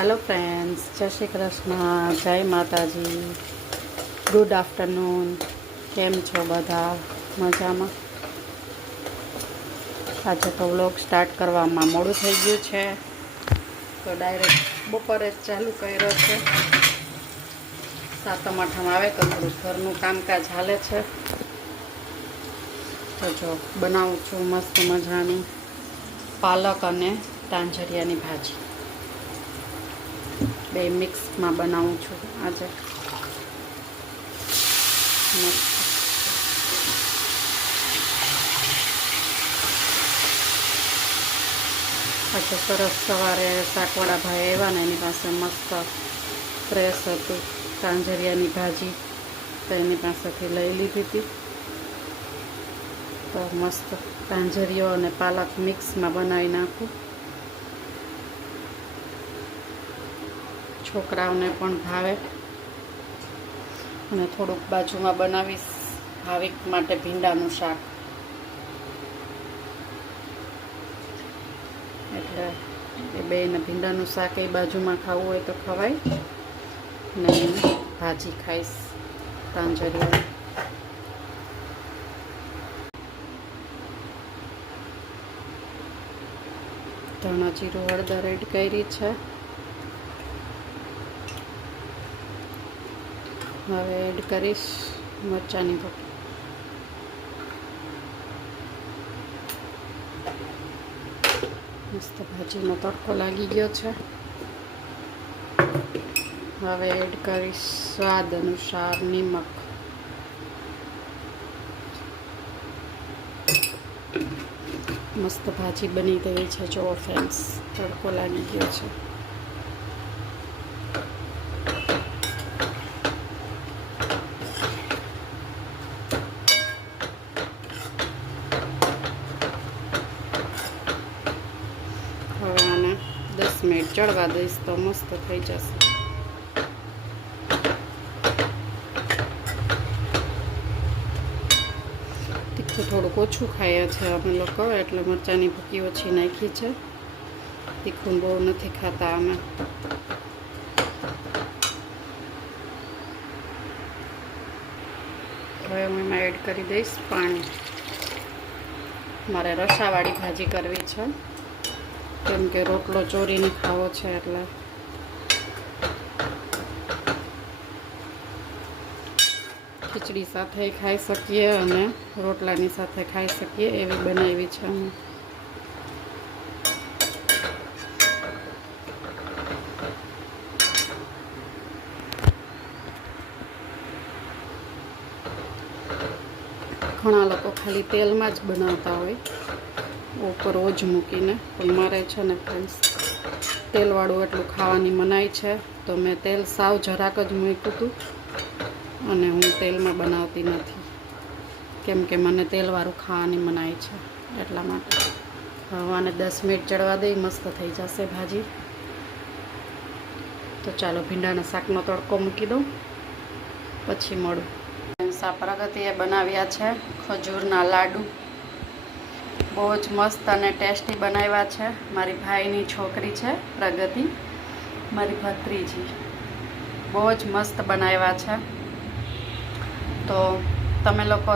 Hello friends, जय श्री कृष्ण, जय माताजी, गुड आफ्टरनून। केम छो बधा? मजामां? आज तो व्लॉग स्टार्ट करवामां मोडું થઈ ગયું છે, તો ડાયરેક્ટ બપોરે ચાલુ કર્યો છે। સાતમ આઠમ આવે તો થોડું ઘરનું કામકાજ હાલે છે। તો જો બનાવું છું મસ્ત મજાની પાલક અને તાંજરિયાની ભાજી, બે મિક્સમાં બનાવું છું આજે। આજે સરસ સવારે શાકવાળા ભાઈ આવ્યા ને એની પાસે મસ્ત ફ્રેશ હતું તાંજરિયાની ભાજી, તો એની પાસેથી લઈ લીધી હતી। તો મસ્ત તાંજરિયો અને પાલક મિક્સમાં બનાવી નાખું, છોકરાઓને પણ ભાવે। અને થોડુંક બાજુમાં બનાવીશ ભાવિક માટે ભીંડાનું શાક, એટલે એ બેને ભીંડાનું શાક એ બાજુમાં ખાવું હોય તો ખવાય ને, ભાજી ખાઈશ તાંજરિયા। ધાણા જીરું હળદર એડ કરી છે। હવે એડ કરીશ મરચાંની ભૂકી। મસ્ત ભાજીનો તડકો લાગી ગયો છે। હવે એડ કરીશ સ્વાદ અનુસાર નિમક। મસ્ત ભાજી બની ગઈ છે, જો ફ્રેન્ડ્સ તડકો લાગી ગયો છે। હવે આને 10 મિનિટ ચડવા દઈશ તો મસ્ત થઈ જશે। તીખું થોડુંક ઓછું ખાઈએ છે અમે લોકો, એટલે મરચાંની ભૂકી ઓછી નાખી છે। તીખું બહુ નથી ખાતા અમે। હવે હું એમાં એડ કરી દઈશ પાણી। મારે રસાવાળી ભાજી કરવી છે, કેમ કે રોટલો ચોરીને ખાવો છે, એટલે ખીચડી સાથે ખાઈ શકીએ અને રોટલાની સાથે ખાઈ શકીએ એવી બનાવી છે અમે। ઘણા લોકો ખાલી તેલમાં જ બનાવતા હોય ઉપર ઓજ મૂકીને, પણ મારે છે ને ફ્રેન્ડ્સ તેલવાળું એટલું ખાવાની મનાઈ છે, તો મેં તેલ સાવ જરાક જ મૂક્યું હતું અને હું તેલમાં બનાવતી નથી, કેમ કે મને તેલવાળું ખાવાની મનાઈ છે, એટલા માટે। હવે આને 10 મિનિટ ચડવા દઈ, મસ્ત થઈ જશે ભાજી। તો ચાલો ભીંડાના શાકનો તડકો મૂકી દઉં, પછી મળું। પ્રગતિએ બનાવ્યા છે ખજૂરના લાડુ, બહુ જ મસ્ત અને ટેસ્ટી બનાવ્યા છે। મારી ભાઈની છોકરી છે પ્રગતિ, મારી ભત્રીજી, બહુ જ મસ્ત બનાવ્યા છે। તો તમે લોકો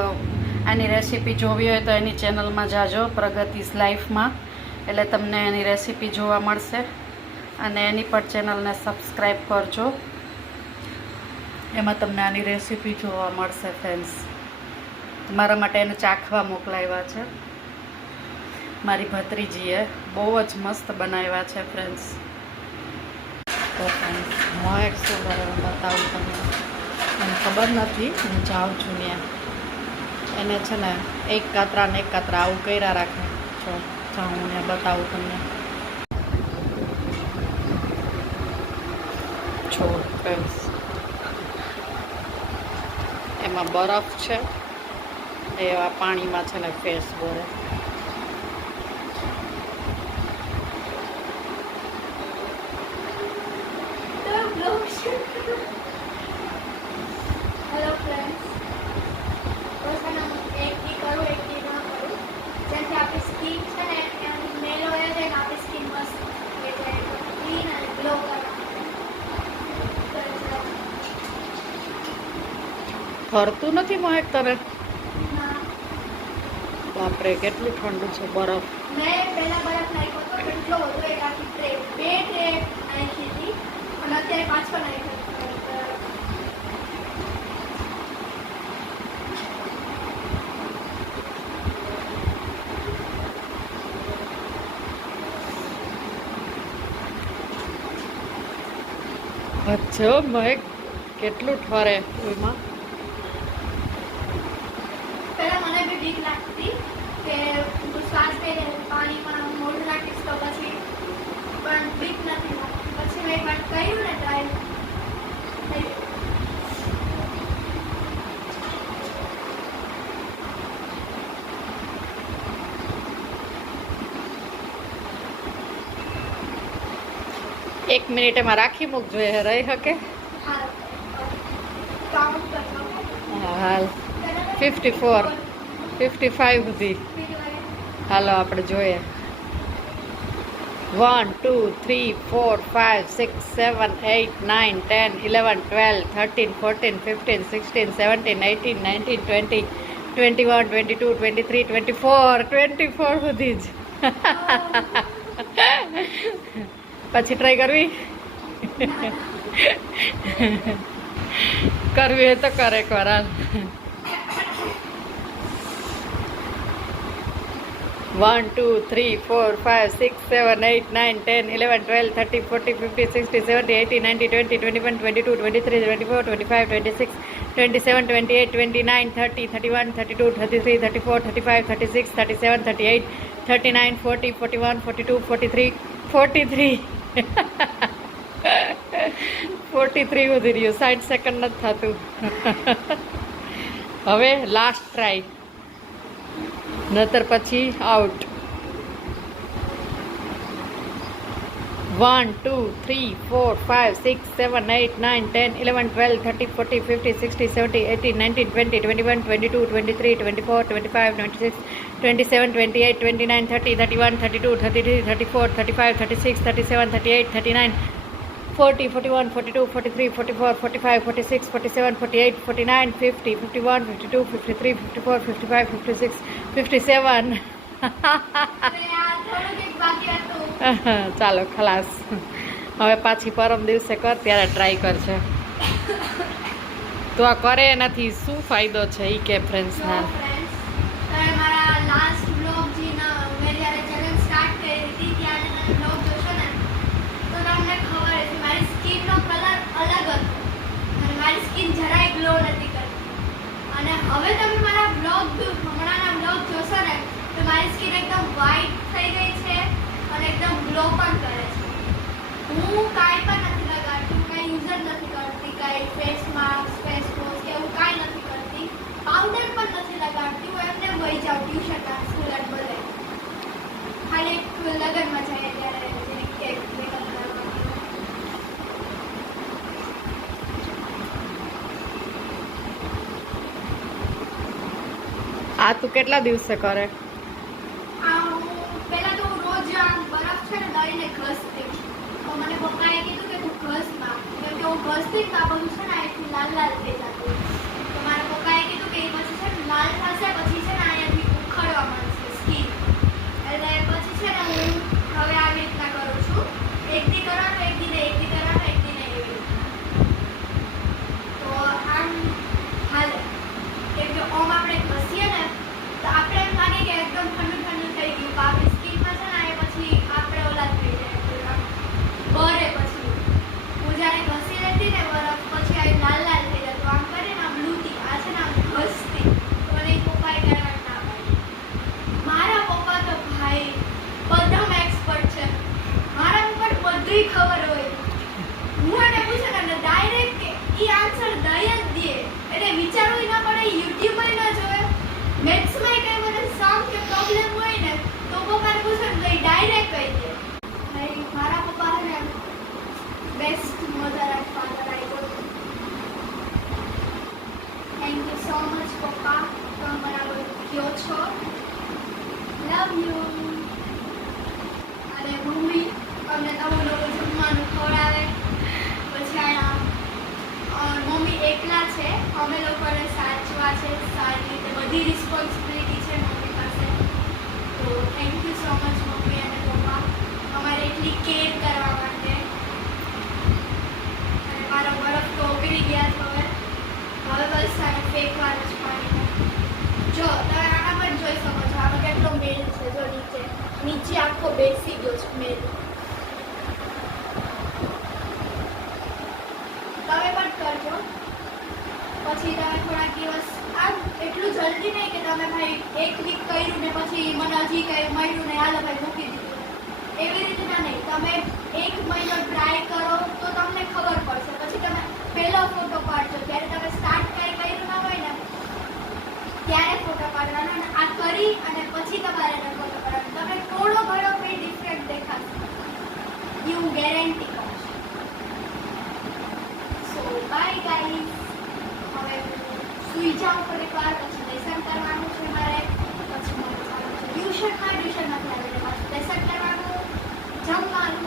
આની રેસીપી જોવી હોય તો એની ચેનલમાં જાજો, પ્રગતિસ લાઈફમાં, એટલે તમને એની રેસીપી જોવા મળશે। અને એની પણ ચેનલને સબસ્ક્રાઈબ કરજો, એમાં તમને આની રેસીપી જોવા મળશે ફ્રેન્ડ્સ। મારા માટે એને ચાખવા મોકલાવ્યા છે મારી ભત્રીજીએ, બહુ જ મસ્ત બનાવ્યા છે ફ્રેન્ડ્સ। તો ફ્રેન્ડ્સ હું એક શું કરે બતાવું તમને, મને ખબર નથી, હું જાઉં છું ત્યાં, એને છે ને એક કાતરા ને એક કાતરા આવું કર્યા રાખે, જો જાઉં હું ત્યાં બતાવું તમને। જો ફ્રેન્ડ્સ એમાં બરફ છે, એવા પાણીમાં છે ને ફેસ બોરે। हेलो फ्रेंड्स, बस मैं एक ही करूँ एक ही ना करूँ, जैसे आप स्किन है मेल हो जाए, आप स्किन मस्त हो जाए, क्लीन एंड ग्लो कर ઠરતું નથી મહેક તને? ના બાપરે કેટલું ઠંડુ છે બરફ. મેં પહેલા બરફ નાખ્યો હતો કેટલો હતો એક આખી ટ્રે 2 ટ્રે નાખી હતી અને અત્યારે પાછો નાખ્યો અચ્છા મહેક કેટલું ઠરે એમાં. પહેલા મને બી બીક લાગતી કે હું શ્વાસ લઈને પાણીમાં મોઢું નાખીશ તો પછી પણ બીક નથી લાગતી. પછી મેં એક વાર કર્યું ને ટ્રાય થઈ ગયું. એક મિનિટ એમાં રાખી મૂકજો એ રહી શકે. હાલ કાઉન્ટ કરજો હાલ 54 55 સુધી. હાલો આપણે જોઈએ. 1 2 3 4 5 6 7 8 9 10 11 12 13 14 15 16 17 18 19 20 21 22 23 24 24 સુધી જ. પછી ટ્રાય કરવી કરવી હોય તો કરે એકવાર. હાલ 1 2 3 4 5 6 7 8 9 10 11 12 13 14 15 16 17 18 19 20 21 22 23 24 25 26 27 28 29 30 31 32 33 34 35 36 37 38 39 40 41 42 43 43 43 વધી રહ્યું. 60 સેકન્ડ નથી થતું. હવે લાસ્ટ ટ્રાય, નતર પછી આઉટ. 1 2 3 4 5 6 7 8 9 10 11 12 13 14 15 16 17 18 19 20 21 22 23 24 25 26 27 28 29 30 31 32 33 34 35 36 37 38 39 40 41 42 43 44 45 46 47 48 49 50 51 52 53 54 55 56 57. ચાલો ખલાસ. હવે પાછી પરમ દિવસે કર ત્યારે ટ્રાય કરશે. તો આ કરે નથી શું ફાયદો છે એ કે ફ્રેન્ડ્સના? મારા લાસ્ટ બ્લોગ મેં જ્યારે ચેનલ સ્ટાર્ટ કરી હતી ત્યારે તમે બ્લોગ જોશો ને તો તમને ખબર હશે મારી સ્કિનનો કલર અલગ હતો અને મારી સ્કિન જરાય ગ્લો નથી કરતી. અને હવે તમે મારા હમણાંના બ્લોગ જોશો ને તો મારી સ્કિન એકદમ વ્હાઈટ થઈ ગઈ છે અને એકદમ ગ્લો પણ કરે છે. હું કાંઈ પણ નથી લગાડતી, કાંઈ યુઝ જ નથી કરતી, કાંઈ ફેસ માસ્ક ફેસ વોશ કે એવું કાંઈ નથી કરતી, પાવડર પણ નથી લગાડતી. હું એમને વહી જાઉં ટ્યુશનના સ્કૂલ અને બધે. ખાલી લગ્નમાં જઈએ ત્યારે કેક મેકઅપ કરવાનું. આ તું કેટલા દિવસે કરે? પહેલા તો હું રોજ આમ બરફ છે ને લઈને ઘસતી. તો મને પપ્પાએ કીધું કે તું ઘસમાં, કેમ કે હું ઘસતી તો આ બધું છે ને અહીંથી લાલ લાલ થઈ જતું. તો મારા પપ્પાએ કીધું કે એ પછી છે ને લાલ થશે પછી છે ને અહીંયાથી ઉખડવા માંડશે સ્કિન. એટલે પછી છે ને હું હવે આવી રીતના કરું છું. એક દી કરવાનું એક દી નહીં, એક દી કરવાનું એક દી નહીં એવી રીતના. તો આમ હાલે. કેમ કે ઓમ આપણે ઘસીએ ને તો આપણે એમ લાગે કે એકદમ ઠંડુ ઠંડુ થઈ ગયું. આપણી સ્કિનમાં છે ને એ પછી આપણે ઓલા થઈ જાય બરે. પછી હું જ્યારે ઘસી લેતી ને બરફ પછી આવી લાલ લાલ થઈ જાય. તો આમ કરીને આમ લૂતી આ છે ને આમ ઘસતી. તો મને પપ્પાએ કરવા ના પાડી. મારા પપ્પા તો ભાઈ બધામાં એક્સપર્ટ છે. મારા પપ્પાને બધુંય ખબર હોય. હું એને પૂછે ને ડાયરેક્ટ એ આન્સર દઈ જ દે. એટલે વિચારવું ના પડે, યુટ્યુબ ના જોવે. મેથ્સમાં કઈ મને સમ કે પ્રોબ્લેમ હોય ને તો પપ્પાને પૂછે ને તો એ ડાયરેક્ટ કહી દે. ભાઈ મારા પપ્પા છે ને best mother and father I got. Thank you so much પપ્પા, તમે બરાબર કહો છો. Love you. અને મમ્મી અમને તમે લોકો જમવાનું ખવડાવે. પછી મમ્મી એકલા છે, અમે લોકોને છે સારી રીતે બધી રિસ્પોન્સિબિલિટી છે મમ્મી પાસે. તો thank you so much mummy અને પપ્પા અમારે એટલી કેર કરવા માટે. અને મારો બરફ તો ઓગળી ગયા છે હવે બસ આને ફેંકવાનું જ પાણીમાં. જો તમે આના પર જોઈ શકો છો આમાં કેટલો મેલ છે. જો નીચે આખો બેસી ગયો છે મેલ. તમે પણ કરજો. પછી તમે થોડાક દિવસ આમ એટલું જલ્દી નહીં કે તમે ભાઈ એક વીક કર્યું ને પછી મને હજી કંઈ મળ્યું ને હાલો ભાઈ મૂકી દીધું. એવી રીતના નહીં. તમે 1 મહિનો ટ્રાય કરો તો તમને ખબર પડશે. પછી તમે પહેલો ફોટો પાડજો જ્યારે તમે સ્ટાર્ટ કાંઈ કર્યું ના હોય ને ત્યારે ફોટો પાડવાનો. અને આ કરી અને પછી તમારે એને ફોટો પાડવાનો. તમે થોડો ઘણો કંઈ ડિફરન્ટ દેખાશે. યુ ગેરંટી કહું છું. So bye guys. હવે સુઈ જાઉં થોડીક વાર પછી લેસન કરવાનું છે મારે. પછી મારે ટ્યુશનમાં નથી આવીને પાછું લેસન કરવાનું, જમવાનું